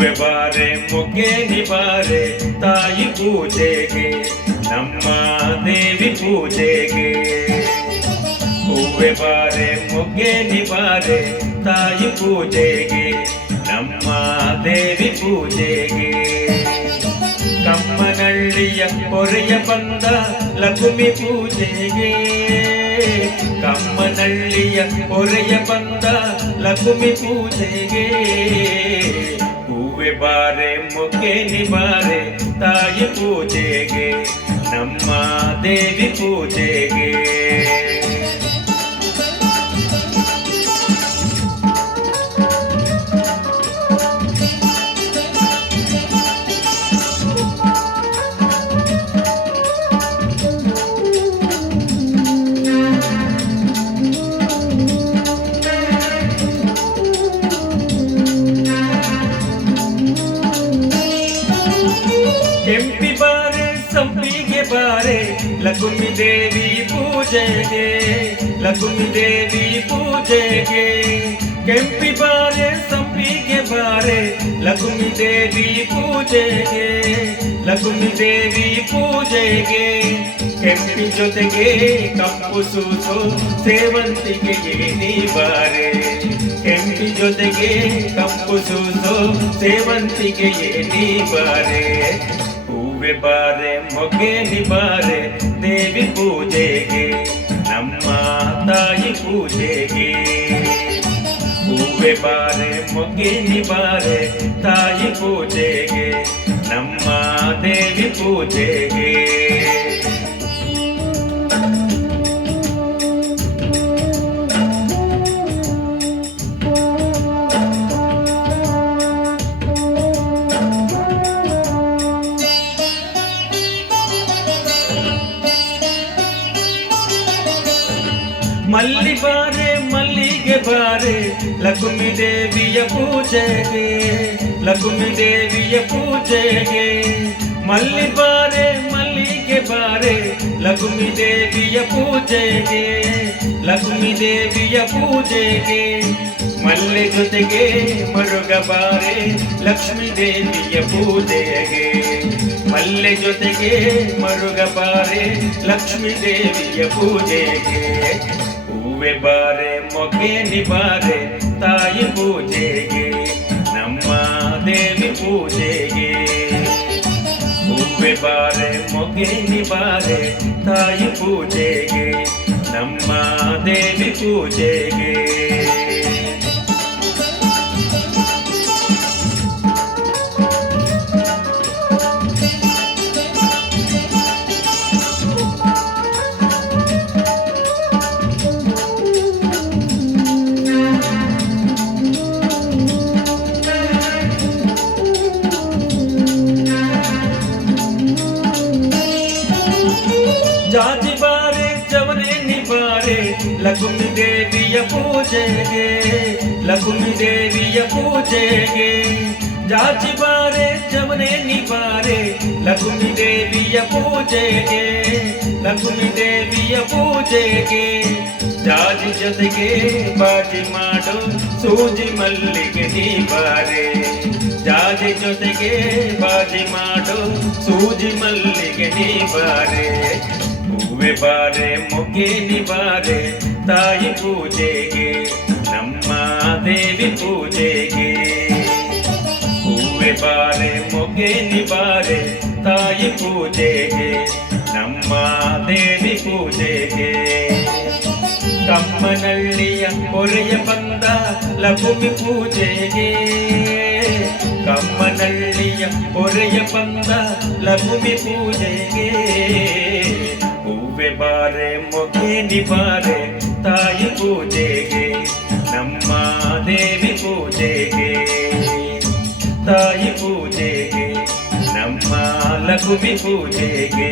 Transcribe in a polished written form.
ಹೂವೆ ಬಾರೆ ಮೊಗ್ಗೆ ನಿಬಾರೆ ತಾಯಿ ಪೂಜೆಗೆ ನಮ್ಮ ದೇವಿ ಪೂಜೆಗೆ. ಹೂವೆ ಬಾರೆ ಮೊಗ್ಗೆ ನಿಬಾರೆ ತಾಯಿ ಪೂಜೆಗೆ ನಮ್ಮ ದೇವಿ ಪೂಜೆಗೆ. ಕಮ್ಮನಹಳ್ಳಿಯ ಪೊರೆಯ ಬಂದ ಲಕ್ಷ್ಮಿ ಪೂಜೆಗೆ. ಕಮ್ಮನಹಳ್ಳಿಯ ಪೊರೆಯ ಬಂದ ಲಕ್ಷ್ಮಿ ಪೂಜೆಗೆ. ಹೂವೆ ಬಾರೆ ಮೊಗ್ಗೆ ನಿಬಾರೆ ತಾಯಿ ಪೂಜೆಗೆ ನಮ್ಮ ದೇವಿ ಪೂಜೆಗೆ. ಕೆಂಪಿ ಬಾರೆ ಸಂಪಿಗೆ ಬಾರೆ ಲಕ್ಷ್ಮಿ ದೇವಿ ಪೂಜೆಗೆ. ಲಕ್ಷ್ಮಿ ದೇವಿ ಪೂಜೆಗೆ. ಕೆಂಪಿ ಬಾರೆ ಸಂಪಿಗೆ ಬಾರೆ ಲಕ್ಷ್ಮಿ ದೇವಿ ಪೂಜೆಗೆ. ಲಕ್ಷ್ಮಿ ದೇವಿ ಪೂಜೆಗೆ. ಕೆಂಪಿ ಜೊತೆಗೆ ಕಪ್ಪು ಸೂಸೋ ಸೇವಂತಿಗೆಗೆ ನೀ ಬಾರೆ. ಕೆಂಪಿ ಜೊತೆಗೆ ಕಪ್ಪು ಸೂಸೋ ಸೇವಂತಿಗೆಗೆ ನೀ ಬಾರೆ. ಹೂವೆ ಬಾರೆ ಮೊಗ್ಗೆ ನಿಬಾರೆ ದೇವಿ ಪೂಜೆಗೆ ನಮ್ಮ ತಾಯಿ ಪೂಜೆಗೆ. ಹೂವೆ ಬಾರೆ ಮೊಗ್ಗೆ ನಿಬಾರೆ ತಾಯಿ ಪೂಜೆಗೆ ನಮ್ಮ ದೇವಿ ಪೂಜೆಗೆ. ಮಲ್ಲಿ ಬಾರೆ ಮಲ್ಲಿಗೆ ಬಾರೆ ಲಕ್ಷ್ಮಿ ದೇವಿಯ ಪೂಜೆಗೆ. ಲಕ್ಷ್ಮಿ ದೇವಿಯ ಪೂಜೆಗೆ. ಮಲ್ಲಿ ಬಾರೆ ಮಲ್ಲಿಗೆ ಬಾರೆ ಲಕ್ಷ್ಮಿ ದೇವಿಯ ಪೂಜೆಗೆ. ಲಕ್ಷ್ಮಿ ದೇವಿಯ ಪೂಜೆಗೆ. ಮಲ್ಲೆ ಜೊತೆಗೆ ಮರುಗ ಬಾರೆ ಲಕ್ಷ್ಮಿ ದೇವಿಯ ಪೂಜೆಗೆ. ಮಲ್ಲೆ ಜೊತೆಗೆ ಮರುಗ ಬಾರೆ ಲಕ್ಷ್ಮಿ ದೇವಿಯ ಪೂಜೆಗೆ. ಹೂವೆ ಬಾರೆ ಮೊಗ್ಗೆ ನಿಬಾರೆ ತಾಯಿ ಪೂಜೆಗೆ ನಮ್ಮ ದೇವಿ ಪೂಜೆಗೆ. ಹೂವೆ ಬಾರೆ ಮೊಗ್ಗೆ ನಿಬಾರೆ ತಾಯಿ ಪೂಜೆಗೆ ನಮ್ಮ ದೇವಿ ಪೂಜೆಗೆ. ಜಾಜಿ ಬಾರೆ ಜವನೆ ನಿಬಾರೆ ಲಕ್ಷ್ಮಿ ದೇವಿಯ ಪೂಜೆಗೆ. ಲಕ್ಷ್ಮಿ ದೇವಿಯ ಪೂಜೆಗೆ. ಜಾಜಿ ಬಾರೆ ಜವನೆ ನಿಬಾರೆ ಲಕ್ಷ್ಮಿ ದೇವಿಯ ಪೂಜೆಗೆ. ಲಕ್ಷ್ಮಿ ದೇವಿಯ ಪೂಜೆಗೆ. ಜಾಜಿ ಜೊತೆಗೆ ಬಾಜಿ ಮಾಡು ಸೂಜಿ ಮಲ್ಲಿಗೆ ನಿಬಾರೆ. ಜಾಜಿ ಜೊತೆಗೆ ಬಾಜಿ ಮಾಡು ಸೂಜಿ ಮಲ್ಲಿಗೆ ನಿಬಾರೆ. ಹೂವೆ ಬಾರೆ ಮೊಗ್ಗೆ ನಿಬಾರೆ ತಾಯಿ ಪೂಜೆಗೆ ನಮ್ಮ ದೇವಿ ಪೂಜೆಗೆ. ಹೂವೆ ಬಾರೆ ಮೊಗ್ಗೆ ನಿಬಾರೆ ತಾಯಿ ಪೂಜೆಗೆ ನಮ್ಮ ದೇವಿ ಪೂಜೆಗೆ. ಕಮ್ಮನಹಳ್ಳಿಯ ಪೊರೆಯ ಬಂದ ಲಕ್ಷ್ಮಿ ಪೂಜೆಗೆ. ಕಮ್ಮನಹಳ್ಳಿಯ ಪೊರೆಯ ಬಂದ ಲಕ್ಷ್ಮಿ ಪೂಜೆಗೆ. ಹೂವೆ ಬಾರೆ ಮೊಗ್ಗೆ ನಿಬಾರೆ ತಾಯಿ ಪೂಜೆಗೆ ನಮ್ಮ ದೇವಿ ಪೂಜೆಗೆ. ತಾಯಿ ಪೂಜೆಗೆ ನಮ್ಮ ಲಕ್ಷ್ಮಿ ಪೂಜೆಗೆ.